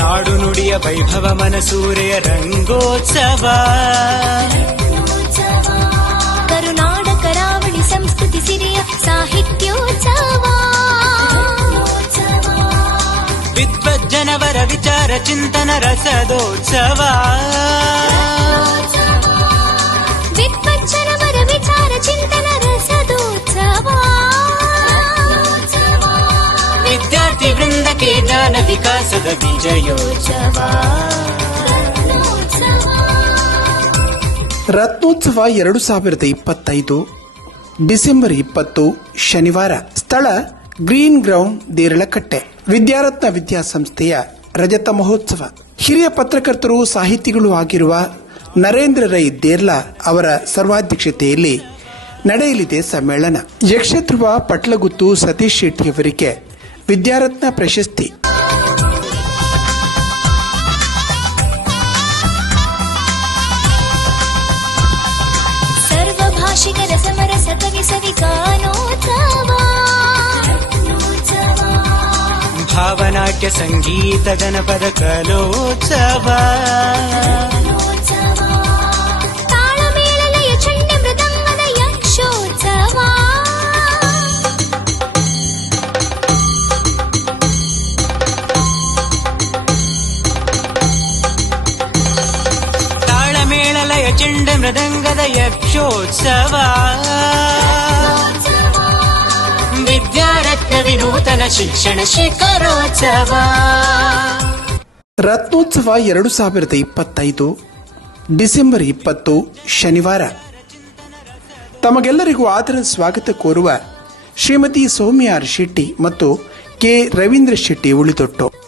ನಾಡು ನುಡಿಯ ವೈಭವ ಮನಸೂರೆಯ ರಂಗೋತ್ಸವ. ಕರುನಾಡ ಕರಾವಳಿ ಸಂಸ್ಕೃತಿ ಸಿರಿಯ ಸಾಹಿತ್ಯೋತ್ಸವ. ವಿದ್ವಜ್ಜನವರ ವಿಚಾರ ಚಿಂತನ ರಸದೋತ್ಸವ. ವಿದ್ವಜ್ಜನವರ ವಿಚಾರ ಚಿಂತನ ರಸದೋತ್ಸವ. ವಿದ್ಯಾರ್ಥಿ ವೃಂದಕ್ಕೆ ಜ್ಞಾನ ವಿಕಾಸದ ವಿಜಯೋತ್ಸವ. ರತ್ನೋತ್ಸವ 2025 ಡಿಸೆಂಬರ್ 20 ಶನಿವಾರ. ಸ್ಥಳ ಗ್ರೀನ್ ಗ್ರೌಂಡ್ ದೇರಳಕಟ್ಟೆ. ವಿದ್ಯಾರತ್ನ ವಿದ್ಯಾಸಂಸ್ಥೆಯ ರಜತ ಮಹೋತ್ಸವ. ಹಿರಿಯ ಪತ್ರಕರ್ತರು ಸಾಹಿತಿಗಳು ಆಗಿರುವ ನರೇಂದ್ರ ರೈ ದೇರ್ಲಾ ಅವರ ಸರ್ವಾಧ್ಯಕ್ಷತೆಯಲ್ಲಿ ನಡೆಯಲಿದೆ ಸಮ್ಮೇಳನ. ಯಕ್ಷಧ್ರುವ ಪಟ್ಲಗುತ್ತು ಸತೀಶ್ ಶೆಟ್ಟಿ ಅವರಿಗೆ ವಿದ್ಯಾರತ್ನ ಪ್ರಶಸ್ತಿ. ಸರ್ವಭಾಷಿಕರ ಸಮರಸ ಕವಿ ಸವಿಗಾನೋತ್ಸವ. ಭಾವನಾಟ್ಯ ಸಂಗೀತ ಜನಪದ ಕಲೋತ್ಸವ. ತಾಳಮೇಳಲಯ ಚಂಡ ಮೃದಂಗದ ಯಕ್ಷೋತ್ಸವ. ತಾಳಮೇಳಲಯ ಚೆಂಡ ಮೃದಂಗದ ಯಕ್ಷೋತ್ಸವ. ವಿದ್ಯಾರತ್ನ ವಿನೂತನ ಶಿಕ್ಷಣ ಶಿಖರೋತ್ಸವ. ರತ್ನೋತ್ಸವ 2025 ಡಿಸೆಂಬರ್ 20 ಶನಿವಾರ. ತಮಗೆಲ್ಲರಿಗೂ ಆದರದ ಸ್ವಾಗತ ಕೋರುವ ಶ್ರೀಮತಿ ಸೌಮ್ಯ ಆರ್ ಶೆಟ್ಟಿ ಮತ್ತು ಕೆ ರವೀಂದ್ರ ಶೆಟ್ಟಿ ಉಳಿತೊಟ್ಟು.